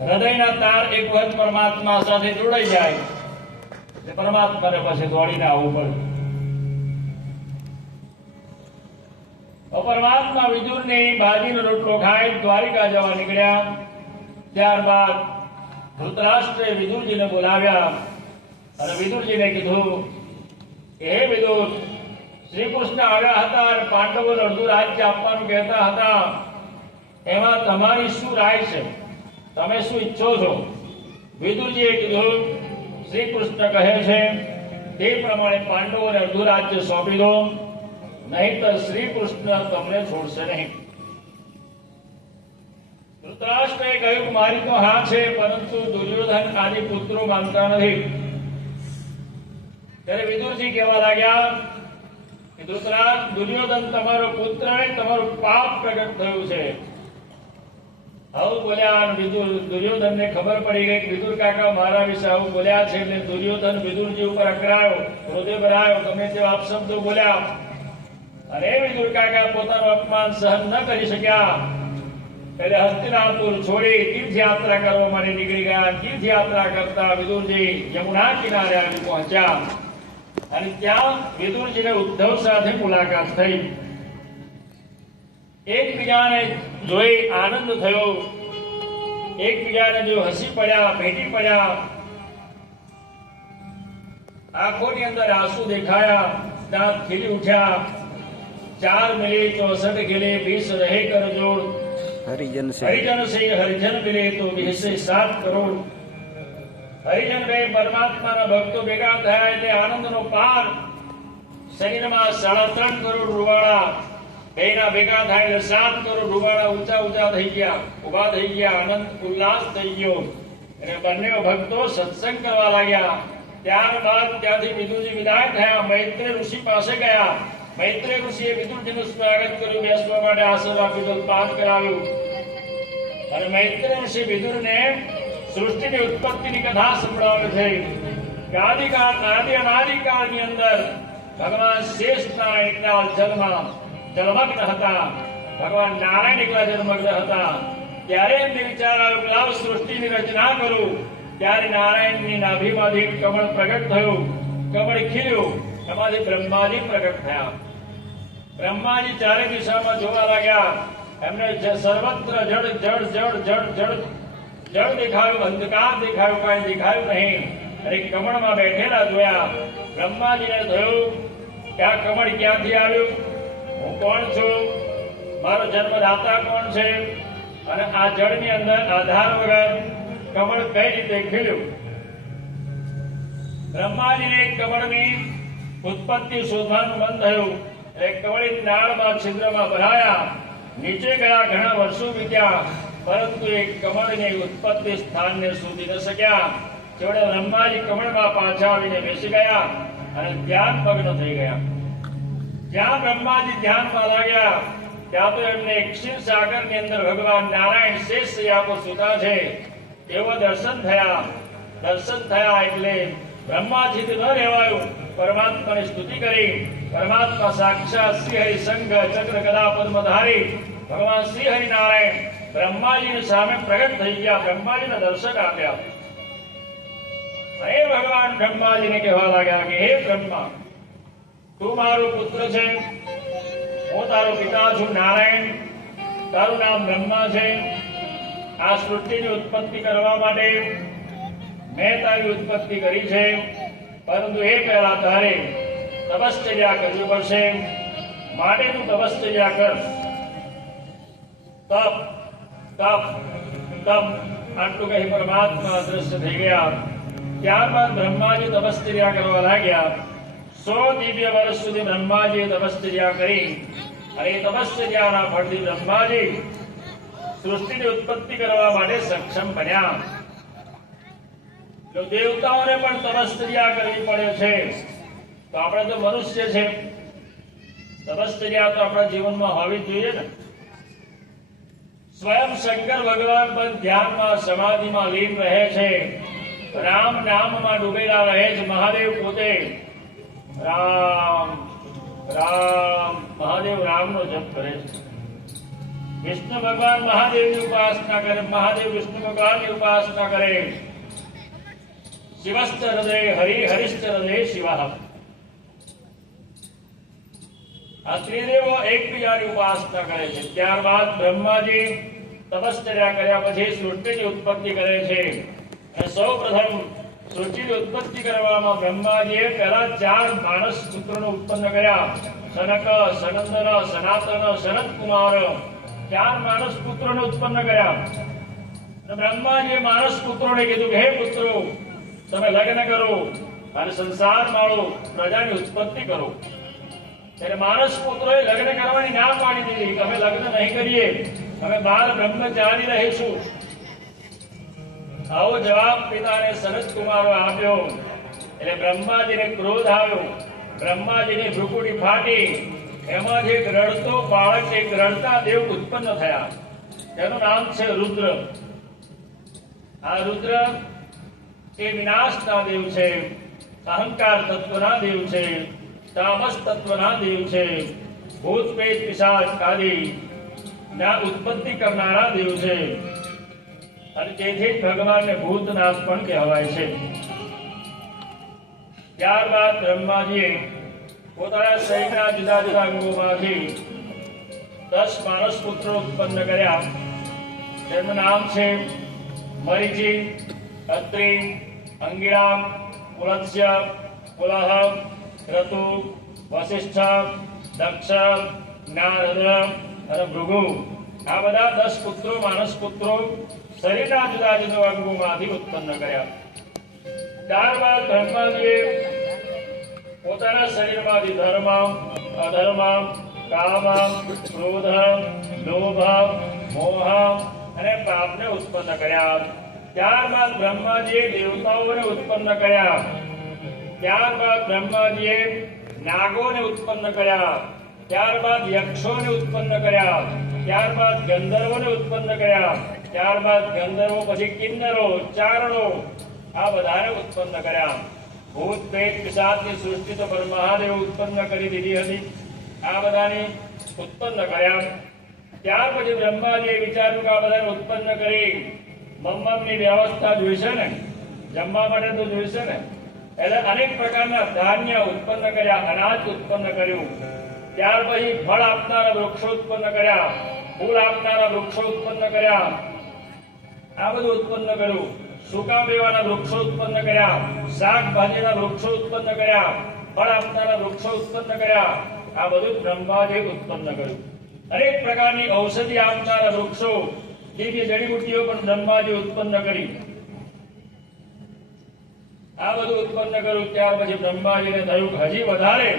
હૃદયના તાર એક વખત પરમાત્મા સાથે જોડાઈ જાય એટલે પરમાત્માને પાસે દોડીને આવવું પડે. પરમાત્મા વિદુરની ભાજીનો રોટલો ખાઈ દ્વારિકા જવા નીકળ્યા. ત્યારબાદ ધૃતરાષ્ટ્રે વિદુરજીને બોલાવ્યા અને વિદુરજીને કીધું કે હે વિદુર, શ્રી કૃષ્ણ આવ્યા હતા અને પાંડવોને અડધું રાજ્ય આપવાનું કહેતા હતા, એમાં તમારી શું રાય છે? તમે શું ઈચ્છો છો? વિદુરજીએ કીધું શ્રી કૃષ્ણ કહે છે તે પ્રમાણે પાંડવોને અડધું રાજ્ય સોંપી દો, નહીંતર શ્રી કૃષ્ણ તમને છોડશે નહીં. ધૃતરાષ્ટ્રએ કહ્યું મારી તો હા છે, પરંતુ દુર્યોધન આદિ પુત્રો માનતા નથી. ત્યારે વિદુરજી કહેવા લાગ્યા કે ધૃતરાષ્ટ્ર, દુર્યોધન તમારો પુત્ર નહીં, તમારું પાપ પ્રગટ થયું છે. આવું બોલ્યા અને દુર્યોધનને ખબર પડી ગઈ કે વિદુર કાકા મારા વિશે આવું બોલ્યા છે. એટલે દુર્યોધન વિદુરજી ઉપર અકળાયો, ક્રોધે ભરાયો, ગમે તે અપશબ્દો બોલ્યા અને વિદુર કાકા પોતાનું અપમાન સહન ન કરી શક્યા. એટલે હસ્તિનાપુર છોડી તીર્થયાત્રા કરવા માટે નીકળી ગયા. તીર્થયાત્રા કરતા વિદુરજી યમુના કિનારે આવી પહોંચ્યા અને ત્યાં વિદુરજીને ઉદ્ધવ સાથે મુલાકાત થઈ. એકબીજાને જોઈ આનંદ થયો, એકબીજાને જો હસી પડ્યા, ભેટી પડ્યા. આંખોની અંદર આંસુ દેખાયા, દાંત ખીલી ઉઠ્યા. 4 મિલે 64 ખીલે 20 રહે કર જોડ, હરિજન સે હરિજન મિલે તો 7 કરોડ. હરિજન બે પરમાત્માના ભક્તો ભેગા થયા એટલે આનંદનો પાર. શરીરમાં 3.5 કરોડ રૂવાડા બેના ભેગા થાય એટલે 7 કરોડ રૂવાડા ઊંચા થઈ ગયા, ઉભા થઈ ગયા, આનંદ ઉલ્લાસ થઈ ગયો અને બંને ભક્તો સત્સંગ કરવા લાગ્યા. ત્યારબાદ ત્યાંથી વિદુરજી વિદાય થયા, મૈત્રેય ઋષિ પાસે ગયા. મૈત્રેય ઋષિએ વિદુરજીનું સ્વાગત કર્યું, બેસવા માટે આસન આપ્યું, પાન કરાવ્યું અને મૈત્રેય ઋષિ વિદુરને સૃષ્ટિની ઉત્પત્તિની કથા સંભળાવે છે. આદિ અનાદિકાળની અંદર ભગવાન શેષના એકલા જલમગ્ન હતા, ભગવાન નારાયણ એકલા જલમગ્ન હતા. ત્યારે એમને વિચાર આવ્યો કે લાવ સૃષ્ટિની રચના કરું. ત્યારે નારાયણની નાભીમાંથી કમળ પ્રગટ થયું, કમળ ખીલ્યું, એમાંથી બ્રહ્માજી પ્રગટ થયા. બ્રહ્માજી ચારે દિશામાં જોવા લાગ્યા. એમને સર્વત્ર જળ જળ જળ જળ જળ જળ દેખાયું, અંધકાર દેખાયું, કાંઈ દેખાયું નહીં. અને કમળમાં બેઠેલા જોયા. બ્રહ્માજીને થયું કે આ કમળ ક્યાંથી આવ્યું? હું કોણ છું? મારો જન્મદાતા કોણ છે? અને આ જળની અંદર આધાર વગર કમળ કઈ રીતે ખીલ્યું? બ્રહ્માજીને કમળની ઉત્પત્તિ શોધવાનું મન થયું એટલે કમળની નાળમાં છિદ્રમાં ભરાયા. નીચે ગયા, ઘણા વર્ષો વીત્યા, પરંતુ એ કમળની ઉત્પત્તિ સ્થાનને શોધી ન શક્યા. છેવટે બ્રહ્માજી કમળમાં પાછા આવીને બેસી ગયા અને ધ્યાન મગ્ન થઈ ગયા. જ્યાં બ્રહ્માજી ધ્યાનમાં લાગ્યા ત્યાં તો એમને ક્ષીર સાગરની અંદર ભગવાન નારાયણ શેષ શૈયા પર સૂતા છે એવા દર્શન થયા. દર્શન થયા એટલે બ્રહ્માજીથી ન રહેવાયું, પરમાત્માની સ્તુતિ કરી. પરમાત્મા સાક્ષાત શ્રી હરિ સંઘ ચક્ર ગદા પદ્મધારી ભગવાન શ્રી હરિનારાયણ બ્રહ્માજીની સામે પ્રગટ થઈ ગયા, બ્રહ્માજીને દર્શન આપ્યા. હે ભગવાન બ્રહ્માજીને કહેવા લાગ્યા કે હે બ્રહ્મા, તું મારો પુત્ર છે, હું તારો પિતા છું નારાયણ, તારું નામ બ્રહ્મા છે. આ સૃષ્ટિની ઉત્પત્તિ કરવા માટે મેં તારી ઉત્પત્તિ કરી છે, પરંતુ એ પહેલા તારે તપશ્ચર્યા કરવી પડશે. માટે તું તપશ્ચર્યા કર. તપ તપ તપ આટલું કહી પરમાત્મા અદૃશ્ય થઈ ગયા. ત્યારબાદ બ્રહ્માજી તપશ્ચર્યા કરવા લાગ્યા. 100 દિવ્ય વર્ષ સુધી બ્રહ્માજીએ તપશ્ચર્યા કરી અને એ તપશ્ચર્યાના ફળથી બ્રહ્માજી સૃષ્ટિની ઉત્પત્તિ કરવા માટે સક્ષમ બન્યા. જો દેવતાઓને પણ તપશ્ચર્યા કરવી પડે છે, તો આપણે તો મનુષ્ય છે, તપશ્ચર્યા તો આપણા જીવનમાં હોવી જ જોઈએ ને. સ્વયં શંકર ભગવાન પણ ધ્યાનમાં સમાધિમાં લીન રહે છે, રામ નામમાં ડૂબેલા રહે છે. મહાદેવ પોતે રામ રામ મહાદેવ રામનો જપ કરે છે. વિષ્ણુ ભગવાન મહાદેવની ઉપાસના કરે, મહાદેવ વિષ્ણુ ભગવાનની ઉપાસના કરે. શિવસ્ત હૃદય હરિ હરિશ્ચ હૃદય શિવ. આ ત્રિદેવો એકબીજાની ઉપાસના કરે છે. ત્યારબાદ બ્રહ્માજી તપશ્ચર્યા કર્યા પછી સૃષ્ટિની ઉત્પત્તિ કરે છે. અને સૌ પ્રથમ સૃષ્ટિની ઉત્પત્તિ કરવામાં બ્રહ્માજીએ પહેલા 4 માણસ પુત્રોને ઉત્પન્ન કર્યા. સનક, સનંદન, સનાતન, સનત કુમાર 4 માણસ પુત્રોને ઉત્પન્ન કર્યા. અને બ્રહ્માજીએ માણસ પુત્રોને કીધું કે હે પુત્રો, તમે લગ્ન કરો અને સંસાર માળો, પ્રજાની ઉત્પત્તિ કરો. ત્યારે માણસ પુત્રોએ લગ્ન કરવાની ના પાડી દીધી. અમે લગ્ન નહીં કરીએ, અમે બાળ બ્રહ્મચારી રહીશું. આવો જવાબ પિતાને સનત કુમારો આપ્યો. એટલે બ્રહ્માજીને ક્રોધ આવ્યો. બ્રહ્માજીની ભ્રુકુટી ફાટી. એમાંથી એક રડતો બાળક, એક રડતા દેવ ઉત્પન્ન થયા. તેનું નામ છે રુદ્ર. આ રુદ્ર એ વિનાશના દેવ છે, અહંકાર તત્વના દેવ છે, તામસ તત્વના દેવ છે, ભૂત પ્રેત પિશાચ આદિ ના ઉત્પત્તિ કરનારા દેવ છે. અને તેથી જ ભગવાનને ભૂતનાથ પણ કહેવાય છે. ત્યારબાદ બ્રહ્માજીએ પોતાના શરીરના જુદા જુદા અંગોમાંથી 10 માણસ પુત્રો ઉત્પન્ન કર્યા. તેમનું નામ છે મરીચી, અત્રિ, અંગિરા, પુલત્સ્ય, પુલહ, ક્રતુ, વસિષ્ઠ, દક્ષ, નારદ અને ભૃગુ. આ બધા 10 પુત્રો, માણસ પુત્રો શરીરના જુદા જુદા અંગોમાંથી ઉત્પન્ન કર્યા. ત્યારબાદ બ્રહ્માજીએ પોતાના શરીરમાંથી ધર્મ, અધર્મ, કામ, ક્રોધ, લોભ, મોહ અને પાપને ઉત્પન્ન કર્યા. ત્યારબાદ બ્રહ્માજીએ દેવતાઓને ઉત્પન્ન કર્યા. ત્યારબાદ બ્રહ્માજીએ નાગોને ઉત્પન્ન કર્યા. ત્યારબાદ યક્ષોને ઉત્પન્ન કર્યા. ત્યારબાદ ગંધર્વોને ઉત્પન્ન કર્યા. ત્યારબાદ ગંધર્વો પછી કિન્નરો, ચારણો આ બધાને ઉત્પન્ન કર્યા. ભૂત પ્રેત પિશાચની સૃષ્ટિ તો મહાદેવ ઉત્પન્ન કરી દીધી હતી. આ બધાને ઉત્પન્ન કર્યા. ત્યાર પછી બ્રહ્માજીએ વિચાર્યું કે આ બધાને ઉત્પન્ન કરી મમ્મની વ્યવસ્થા જોઈશે ને, જમવા માટે તો જોઈશે ને. એટલે અનેક પ્રકારના ધાન્ય ઉત્પન્ન કર્યા, અનાજ ઉત્પન્ન કર્યું. ત્યાર પછી ફળ આપનારા વૃક્ષો ઉત્પન્ન કર્યા, ફૂલ આપનારા વૃક્ષો ઉત્પન્ન કર્યા. આ બધું ઉત્પન્ન કર્યું. સૂકા મેવાના વૃક્ષો ઉત્પન્ન કર્યા, શાકભાજીના વૃક્ષો ઉત્પન્ન કર્યા, ફળ આપનારા વૃક્ષો ઉત્પન્ન કર્યા. આ બધું બ્રહ્માજીએ ઉત્પન્ન કર્યું. અનેક પ્રકારની ઔષધિ આપનારા વૃક્ષો, દિવ્ય જડીબુટ્ટીઓ પણ બ્રહ્માજી ઉત્પન્ન કરી. આ બધું ઉત્પન્ન કર્યું. ત્યાર પછી બ્રહ્માજીને થયું કે હજી વધારે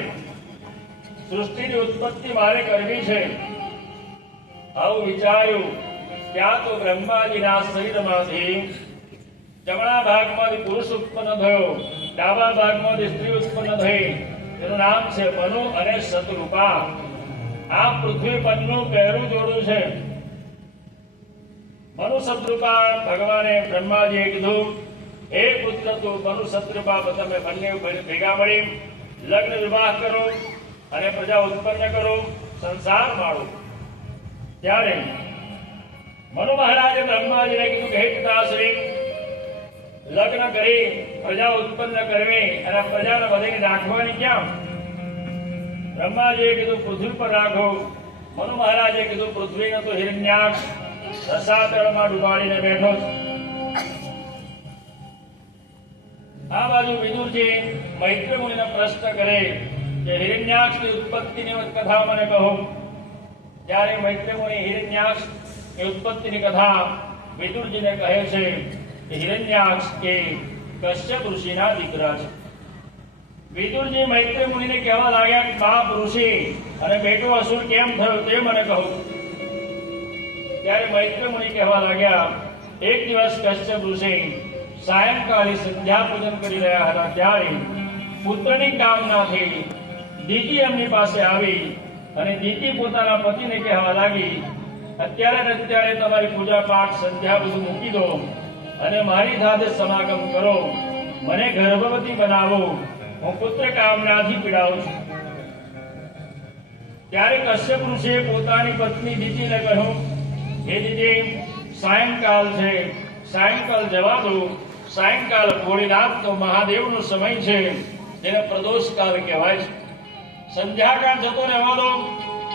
સૃષ્ટિની ઉત્પત્તિ મારે કરવી છે. આવું વિચાર્યું. ત્યાં તો બ્રહ્માજીના શરીરમાંથી જમણા ભાગમાંથી પુરુષ ઉત્પન્ન થયો, ડાબા ભાગમાંથી સ્ત્રી ઉત્પન્ન થઈ. તેનું નામ છે મનુ અને શતરૂપા. આ પૃથ્વી પરનું પહેલું જોડું છે. મનુ શતરૂપા ભગવાને બ્રહ્માજીએ કીધું, હે પુત્ર, તું મનુ શતરૂપા તમે બંને ભેગા મળી લગ્ન વિવાહ કરો અને પ્રજા ઉત્પન્ન કરો, સંસાર માળો. ત્યારે મનુ મહારાજે બ્રહ્માજીને કીધું કે હે પિતાશ્રી, લગ્ન કરી પ્રજા ઉત્પન્ન કરવી અને પ્રજાને વધીને રાખવાની ક્યાં? બ્રહ્માજીએ કીધું પૃથ્વી પર રાખો. મનુ મહારાજે કીધું પૃથ્વીને તો હિરણ્યાક્ષ રસાતળમાં ડુબાડીને બેઠો છે. આ બાજુ વિદુરજી મૈત્રી મુનિને પ્રશ્ન કરે કે હિરણ્યાક્ષની ઉત્પત્તિની કથા મને કહો. ત્યારે મૈત્રી મુનિ હિરણ્યાક્ષની ઉત્પત્તિની કથા વિદુરજીને કહે છે કે હિરણ્યાક્ષ એ કશ્યપ ઋષિના દીકરા છે. વિદુરજી મૈત્રી મુનિને કહેવા લાગ્યા કે બાપ ઋષિ અને બેટો અસુર કેમ થયો તે મને કહો. ત્યારે મૈત્રી મુનિ કહેવા લાગ્યા, એક દિવસ કશ્યપ ઋષિ સાયંકાળે સંધ્યા પૂજન કરી રહ્યા હતા. ત્યારે પુત્રની કામનાથી દીતી એમની પાસે આવી અને દીતી પોતાના પતિને કહેવા લાગી, અત્યારે ને અત્યારે તમારી પૂજા પાઠ સંધ્યા બધું મૂકી દો અને મારી સાથે સમાગમ કરો, મને ગર્ભવતી બનાવો, હું પુત્ર કામનાથી પીડાઉં છું. ત્યારે કશ્યપ ઋષિએ પોતાની પત્ની દીતીને કહ્યું એ રીતે સાયંકાલ છે, સાયંકાલ જવા દો. સાયંકાલ ભોળીનાથ તો મહાદેવનો સમય છે, જેને પ્રદોષ કાળ કહેવાય છે. સંધ્યાકાળ જતો રહેવા દો.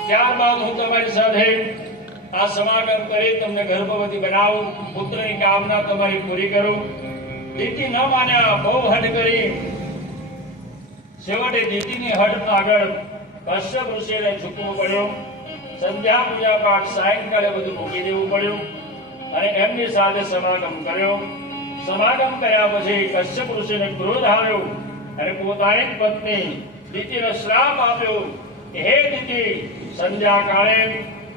ત્યારબાદ હું તમારી સાથે આ સમાગમ કરી તમને ગર્ભવતી બનાવું, પુત્રની કામના તમારી પૂરી કરું. દીતિ ન માન્યા, બહુ હઠ કરી. છેવટે દીતિની હઠ આગળ કશ્યપ ઋષિને ઝૂકવું પડ્યું. સંધ્યા પૂજા પાઠ સાયંકાળે બધું મૂકી દેવું પડ્યું અને એમની સાથે સમાગમ કર્યો. સમાગમ કર્યા પછી કશ્યપ ઋષિને ક્રોધ આવ્યો અને પોતાની પત્ની દીતિને શ્રાપ આપ્યો કે હે દીતિ, સંધ્યાકાળે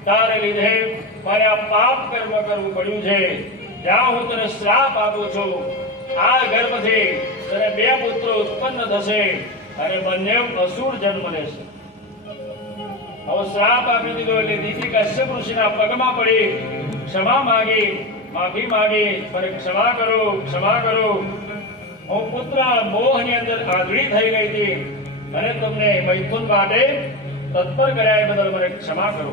તારે લીધે મારે આ પાપ કર્મ કરવું પડ્યું છે. જ્યાં હું તને શ્રાપ આપું છું, આ ગર્ભથી તને 2 પુત્રો ઉત્પન્ન થશે અને બંને અસુર જન્મ લેશે. હવે શ્રાપ આપી દીધો એટલે દીતિ કશ્યપ ઋષિના પગમાં પડી ક્ષમા માંગી, માફી માંગી. મને ક્ષમા કરો, ક્ષમા કરો. હું પુત્ર મોહની અંદર આંધળી થઈ ગઈ હતી અને તમને મૈથુન માટે તત્પર કર્યા એ બદલ મને ક્ષમા કરો.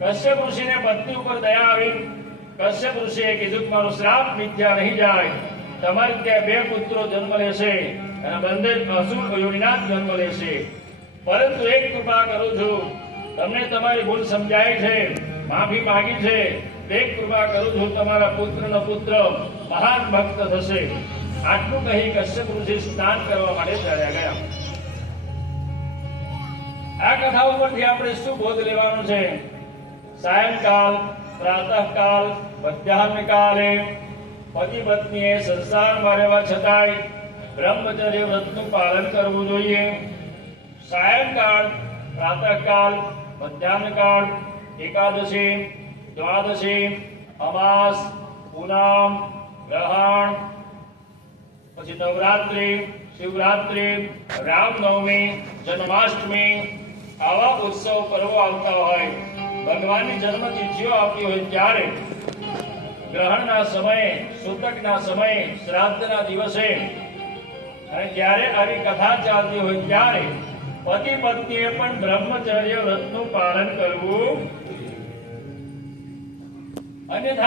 કશ્યપ ઋષિને પત્ની ઉપર દયા આવી. કશ્યપ ઋષિએ કીધું કે મારો શ્રાપ મિથ્યા નહીં જાય. તમારે ત્યાં 2 પુત્રો જન્મ લેશે અને બંને અસુર યોનિના જન્મ લેશે. પરંતુ એક કૃપા કરું છું, તમને તમારી ભૂલ સમજાય છે, માફી માંગી છે. એક કૃપા કરું છું, તમારા પુત્રનો પુત્ર મહાન ભક્ત થશે. આટલું કહી કશ્યપ ઋષિ સ્નાન કરવા માટે ચાલ્યા ગયા. આ કથા ઉપરથી આપણે શું બોધ લેવાનું છે? સાયંકાલ, પ્રાતઃકાલ, મધ્યાહન કાલે પતિ પત્નીએ સંસારમાં રહેવા છતાંય બ્રહ્મચર્ય વ્રતનું પાલન કરવું જોઈએ. સાયંકાળ, પ્રાતઃકાળ, મધ્યાહન કાળ, એકાદશી, દ્વાદશી, અમાસ, પૂનમ, ગ્રહણ, પછી નવરાત્રી, શિવરાત્રી, રામનવમી, જન્માષ્ટમી, આવા ઉત્સવ પર્વો આવતા હોય, ભગવાનની જન્મ તિથિઓ આવતી હોય ત્યારે ગ્રહણના સમયે, સૂતકના સમયે, શ્રાદ્ધના દિવસે અને જ્યારે આવી કથા ચાલતી હોય ત્યારે પતિ પત્નીએ પણ બ્રહ્મચર્ય વ્રતનું પાલન કરવું. અન્યથા